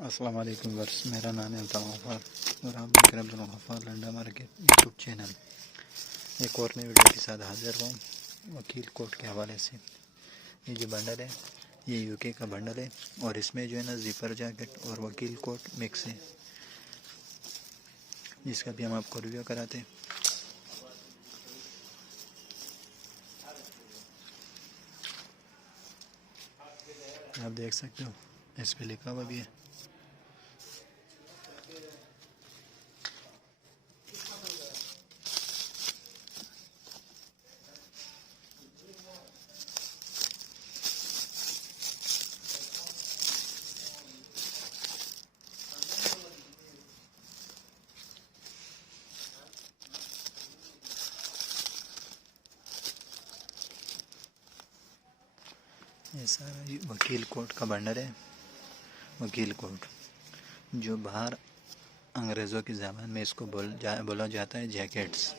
अस्सलाम वालेकुम वर्स, मेरा नाम है अब्दुल गफ्फार और आप देख रहे हैं Abdul Gaffar Landa market YouTube channel. एक और नई वीडियो के साथ हाजिर हूँ वकील कोर्ट के हवाले से। ये जो बंडल है ये यूके का बंडल है और इसमें जो है ना जिपर जैकेट और वकील कोट मिक्स है, जिसका भी हम आपको रिव्यू कराते हैं। आप देख सकते हो इस पे लिखा हुआ भी है। ये सारा ये वकील कोट का बंडल है। वकील कोट जो बाहर अंग्रेज़ों की ज़बान में इसको बोला जाता है जैकेट्स,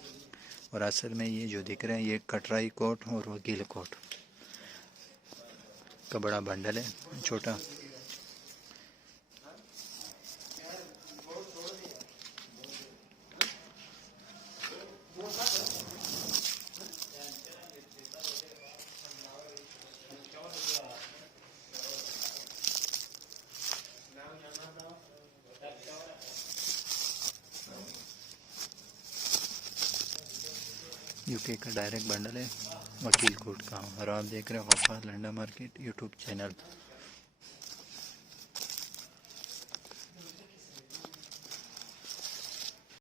और असल में ये जो दिख रहा है ये कटराई कोट और वकील कोट का बड़ा बंडल है छोटा। यूके का डायरेक्ट बंडल है वकील कोट का, और आप देख रहे हो Gaffar Landa market YouTube channel.